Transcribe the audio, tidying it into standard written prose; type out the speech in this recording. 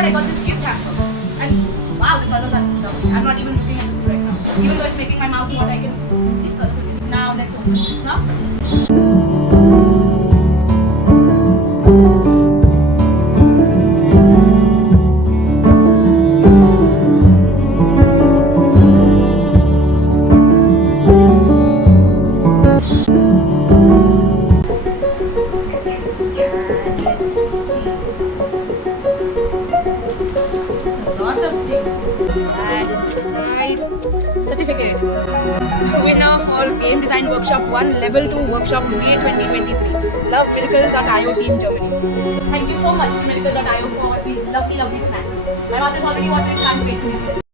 what, I got this gift hamper. And wow, the colors are lovely. I'm not even looking at this right now. Even though it's making my mouth water, I can. These colors are really. Now let's open this up. And inside, certificate. Winner for Game Design Workshop 1, Level 2 Workshop May 2023. Love Miracle.io Team Germany. Thank you so much to Miracle.io for these lovely snacks. My mouth is already watering, can't wait to eat them.